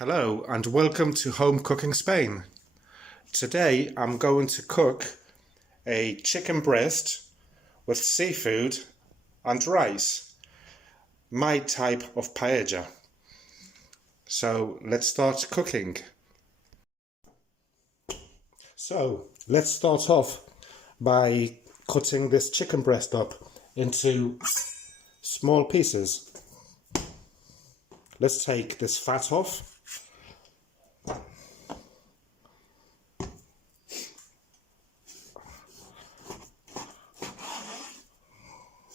Hello and welcome to Home Cooking Spain. Today I'm going to cook a chicken breast with seafood and rice, my type of paella. So let's start cooking. So let's start off by cutting this chicken breast up into small pieces. Let's take this fat off.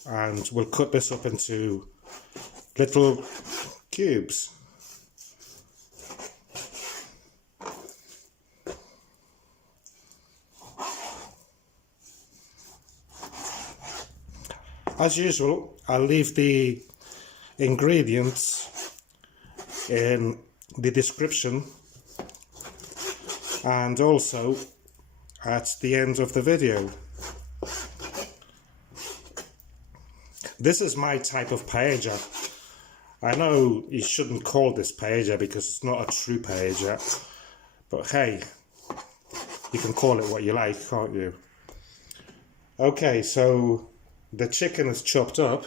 And we'll cut this up into little cubes. As usual, I'll leave the ingredients in the description and also at the end of the video. This is my type of paella. I know you shouldn't call this paella because it's not a true paella, but hey, you can call it what you like, can't you? Okay, so the chicken is chopped up.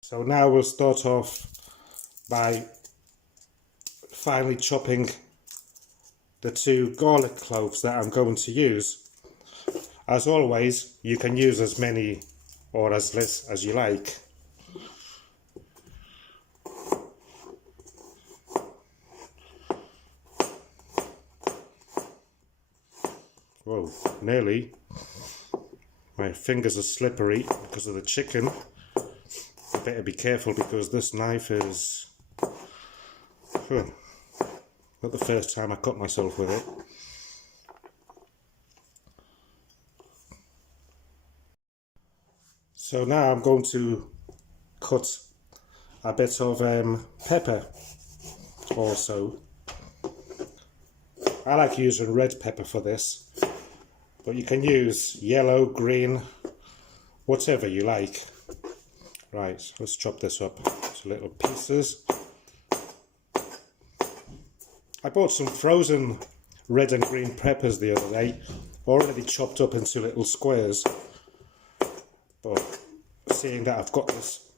So now we'll start off by finely chopping the 2 garlic cloves that I'm going to use. As always, you can use as many or as less as you like. Whoa, nearly. My fingers are slippery because of the chicken. I better be careful because this knife is not the first time I cut myself with it. So now I'm going to cut a bit of pepper also. I like using red pepper for this, but you can use yellow, green, whatever you like. Right, let's chop this up into little pieces. I bought some frozen red and green peppers the other day, already chopped up into little squares. But seeing that I've got this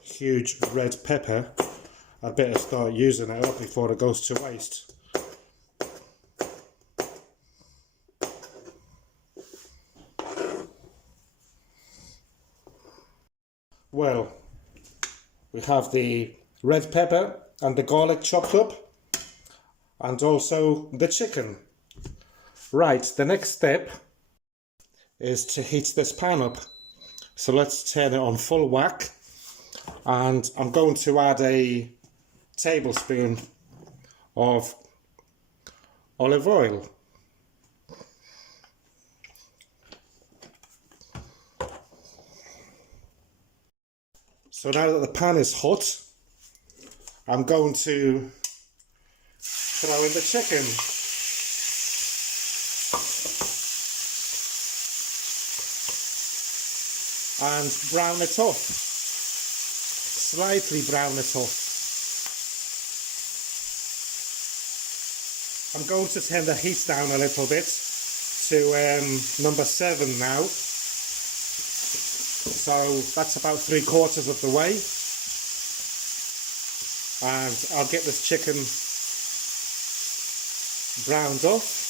huge red pepper, I'd better start using it up before it goes to waste. Well, we have the red pepper and the garlic chopped up, and also the chicken. Right, the next step is to heat this pan up. So let's turn it on full whack, and I'm going to add a tablespoon of olive oil. So now that the pan is hot, I'm going to throw in the chicken. And brown it off, slightly brown it off. I'm going to turn the heat down a little bit to number 7 now. So that's about 3/4 of the way. And I'll get this chicken browned off.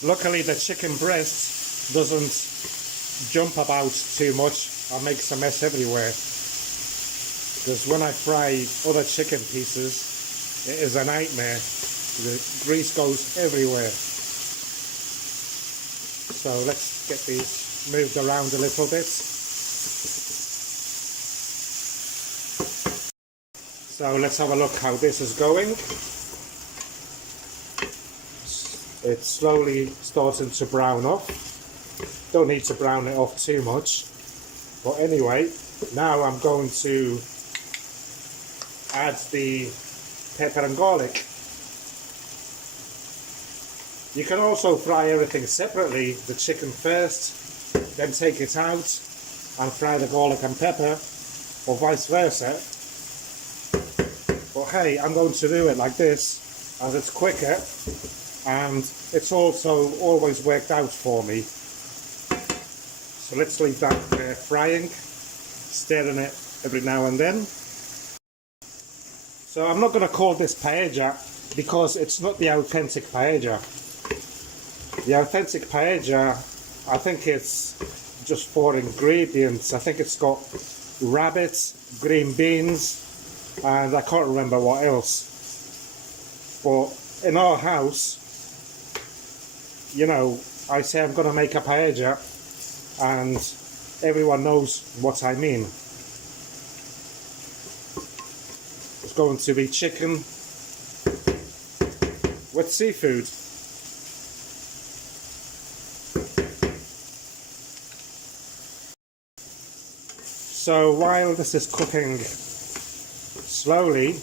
Luckily the chicken breast doesn't jump about too much or makes a mess everywhere, because when I fry other chicken pieces it is a nightmare. The grease goes everywhere. So let's get these moved around a little bit. So let's have a look how this is going. It's slowly starting to brown off. Don't need to brown it off too much. But anyway, now I'm going to add the pepper and garlic. You can also fry everything separately, the chicken first, then take it out and fry the garlic and pepper, or vice versa. But hey, I'm going to do it like this as it's quicker, and it's also always worked out for me. So let's leave that frying, stirring it every now and then. So I'm not going to call this paella because it's not the authentic paella. The authentic paella, I think it's just 4 ingredients. I think it's got rabbit, green beans, and I can't remember what else. But in our house, you know, I say I'm going to make a paella, and everyone knows what I mean. It's going to be chicken with seafood. So while this is cooking slowly,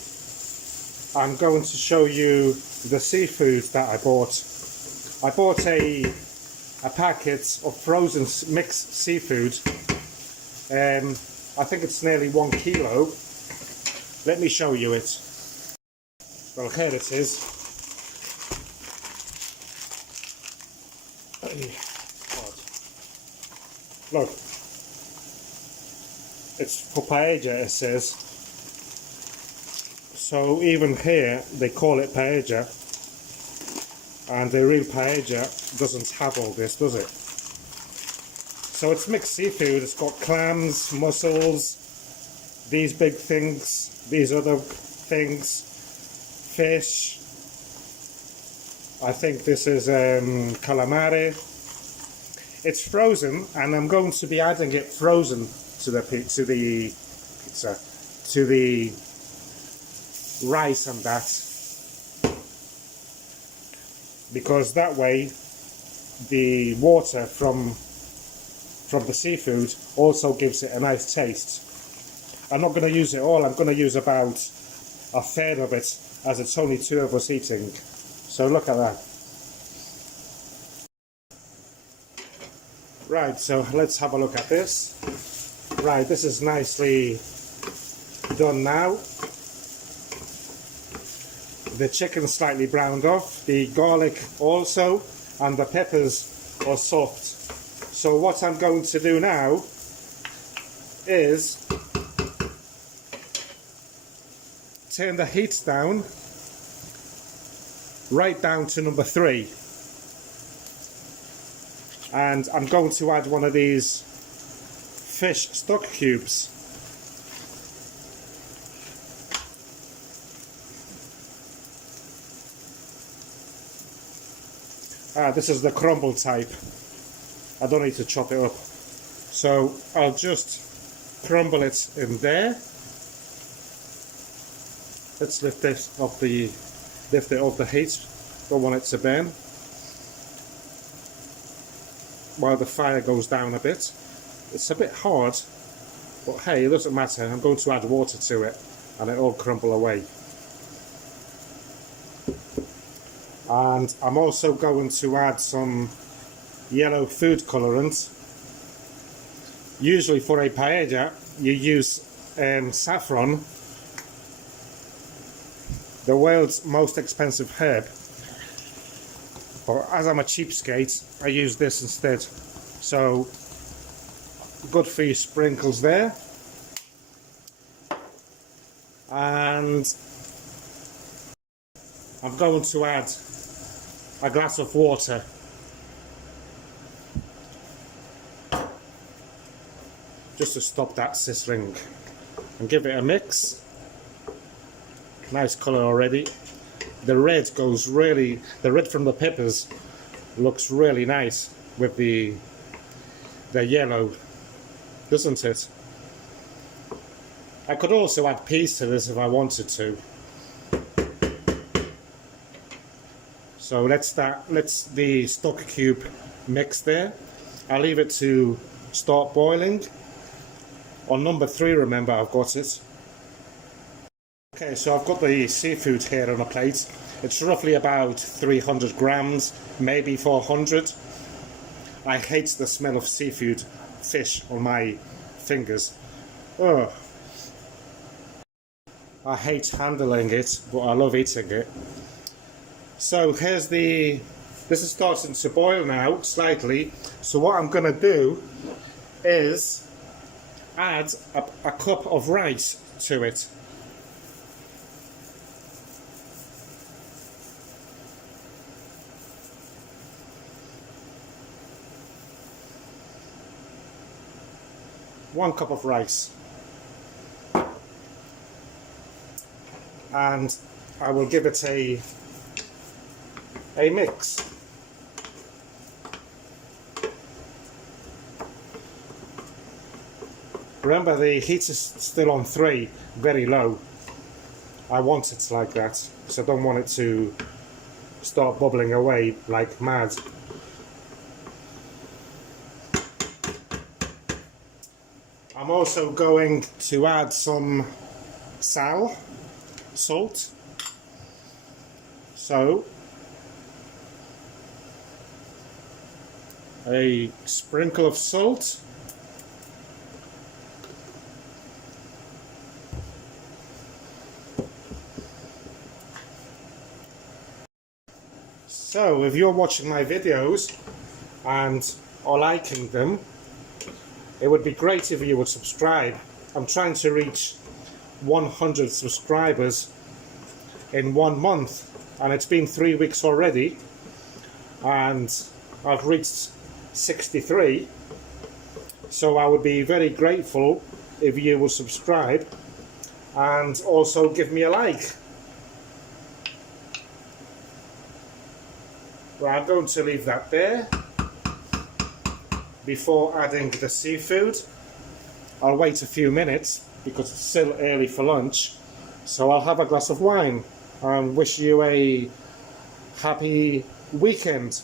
I'm going to show you the seafood that I bought. I bought a packet of frozen mixed seafood. I think it's nearly 1 kilo. Let me show you it. Well, here it is. Look. It's for paella, it says. So even here they call it paella, and the real paella doesn't have all this, does it? So it's mixed seafood. It's got clams, mussels, these big things, these other things, fish. I think this is calamari. It's frozen, and I'm going to be adding it frozen to the rice and that, because that way the water from the seafood also gives it a nice taste. I'm not going to use it all. I'm going to use about 1/3 of it, as it's only 2 of us eating. So look at that. Right, so let's have a look at this. Right, this is nicely done now. The chicken's slightly browned off, the garlic also, and the peppers are soft. So what I'm going to do now is turn the heat down, right down to number 3. And I'm going to add one of these fish stock cubes. This is the crumble type. I don't need to chop it up. So I'll just crumble it in there. Let's lift it off the heat. Don't want it to burn. While the fire goes down a bit. It's a bit hard, but hey, it doesn't matter. I'm going to add water to it and it'll crumble away. And I'm also going to add some yellow food colorant. Usually for a paella you use saffron, the world's most expensive herb. But as I'm a cheapskate, I use this instead. So good few sprinkles there. And I'm going to add a glass of water. Just to stop that sizzling. And give it a mix. Nice colour already. The red goes really, the red from the peppers looks really nice with the yellow, doesn't it? I could also add peas to this if I wanted to. So let's the stock cube mix there. I'll leave it to start boiling. On number 3, remember, I've got it. Okay, so I've got the seafood here on a plate. It's roughly about 300 grams, maybe 400. I hate the smell of seafood, fish on my fingers. Ugh. I hate handling it, but I love eating it. So here's this is starting to boil now, slightly. So what I'm going to do is add a cup of rice to it. One cup of rice. And I will give it a mix. Remember, the heat is still on 3, very low. I want it like that, so I don't want it to start bubbling away like mad. I'm also going to add some salt. So a sprinkle of salt. So if you're watching my videos and are liking them, it would be great if you would subscribe. I'm trying to reach 100 subscribers in 1 month, and it's been 3 weeks already, and I've reached 63. So I would be very grateful if you will subscribe and also give me a like. Well, I'm going to leave that there before adding the seafood. I'll wait a few minutes because it's still early for lunch, so I'll have a glass of wine and wish you a happy weekend,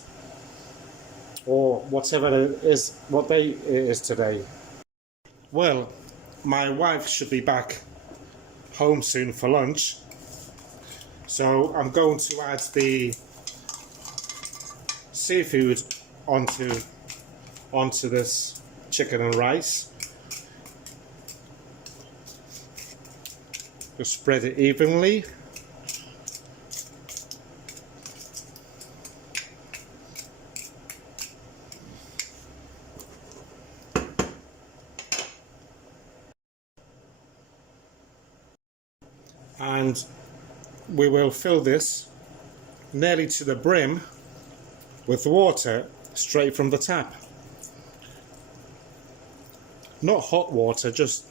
or whatever it is, what day it is today. Well, my wife should be back home soon for lunch, so I'm going to add the seafood onto this chicken and rice. Just spread it evenly. And we will fill this nearly to the brim with water straight from the tap. Not hot water, just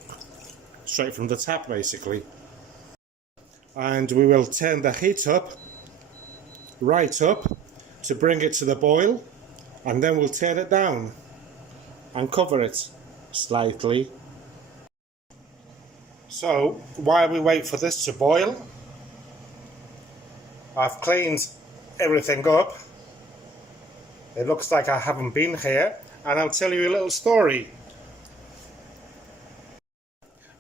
straight from the tap basically. And we will turn the heat up, right up, to bring it to the boil, and then we'll turn it down and cover it slightly. So while we wait for this to boil, I've cleaned everything up. It looks like I haven't been here, and I'll tell you a little story.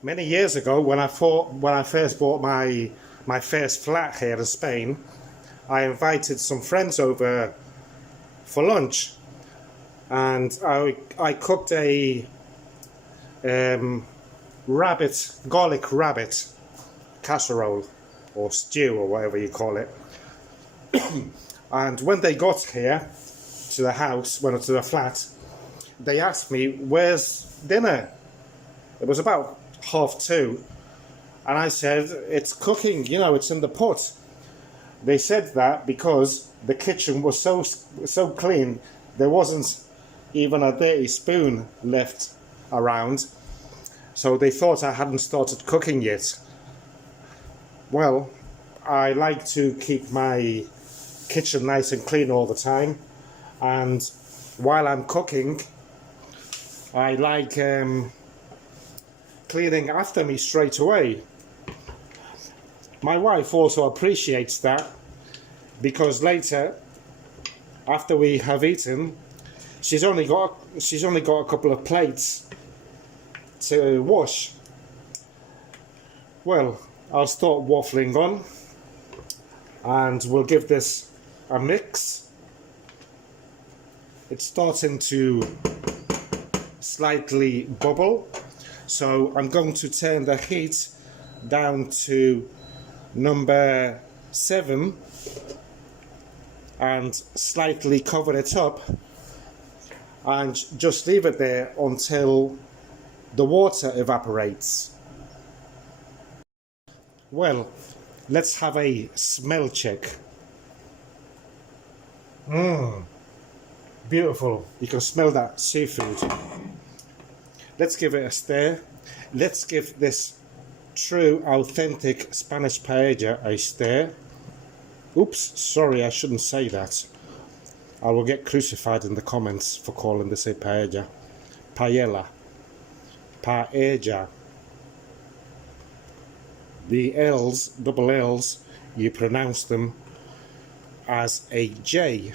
Many years ago, when I first bought my first flat here in Spain, I invited some friends over for lunch, and I cooked a garlic rabbit casserole or stew or whatever you call it. And when they got here to the house, to the flat, they asked me, "Where's dinner?" It was about 2:30, and I said, "It's cooking, it's in the pot." They said that because the kitchen was so clean, there wasn't even a dirty spoon left around, so they thought I hadn't started cooking yet. Well, I like to keep my kitchen nice and clean all the time, and while I'm cooking, I like cleaning after me straight away. My wife also appreciates that, because later, after we have eaten, she's only got a couple of plates to wash. Well, I'll start waffling on, and we'll give this a mix. It's starting to slightly bubble, so I'm going to turn the heat down to number 7 and slightly cover it up and just leave it there until the water evaporates. Well, let's have a smell check. Beautiful. You can smell that seafood. Let's give it a stir. Let's give this true, authentic Spanish paella a stir. Oops, sorry, I shouldn't say that. I will get crucified in the comments for calling this a paella. Paella. Paella. The L's, double L's, you pronounce them as a J.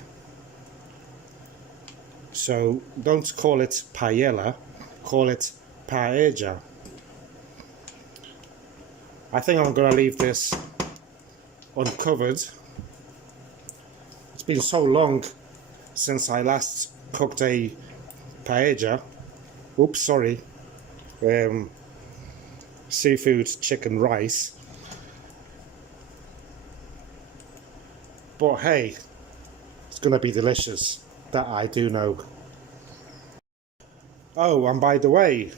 So don't call it paella, call it paella. I think I'm going to leave this uncovered. It's been so long since I last cooked a paella. Oops, sorry. Seafood, chicken, rice. But hey, it's going to be delicious. That I do know. Oh, and by the way,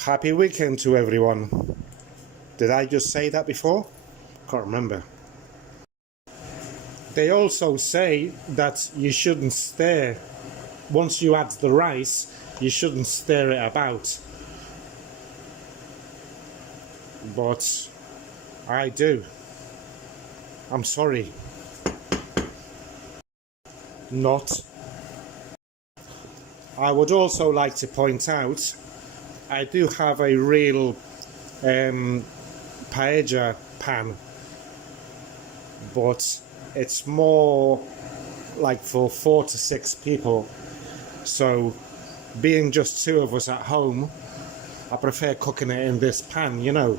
happy weekend to everyone. Did I just say that before? Can't remember. They also say that you shouldn't stir. Once you add the rice, you shouldn't stir it about. But I do. I'm sorry. Not. I would also like to point out I do have a real paella pan, but it's more like for 4 to 6 people, so being just 2 of us at home, I prefer cooking it in this pan, you know.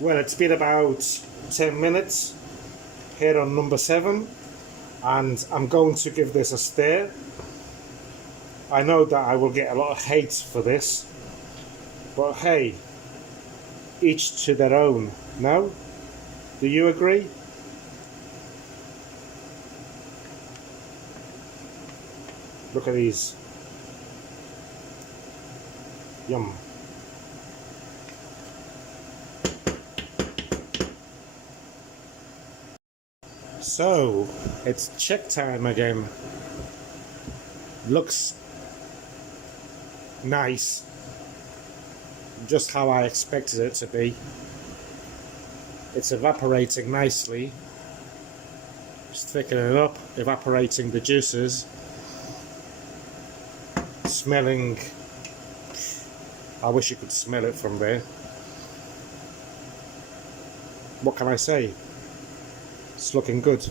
Well, it's been about 10 minutes here on number 7, and I'm going to give this a stir. I know that I will get a lot of hate for this, but hey, each to their own, no? Do you agree? Look at these. Yum. So, it's check time again. Looks nice. Just how I expected it to be. It's evaporating nicely. Just thickening it up, evaporating the juices. Smelling, I wish you could smell it from there. What can I say? It's looking good.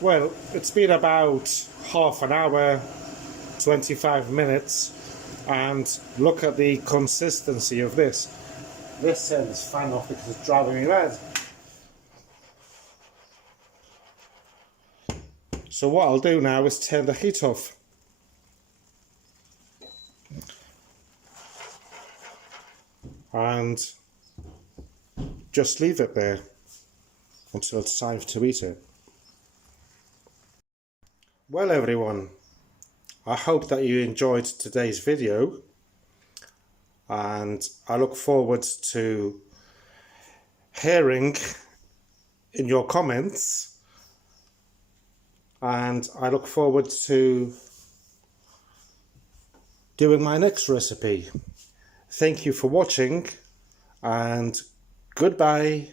Well, it's been about half an hour, 25 minutes, and look at the consistency of this. This turn this fan off because it's driving me mad. So what I'll do now is turn the heat off. And just leave it there until it's time to eat it. Well everyone, I hope that you enjoyed today's video, and I look forward to hearing in your comments, and I look forward to doing my next recipe. Thank you for watching, and goodbye.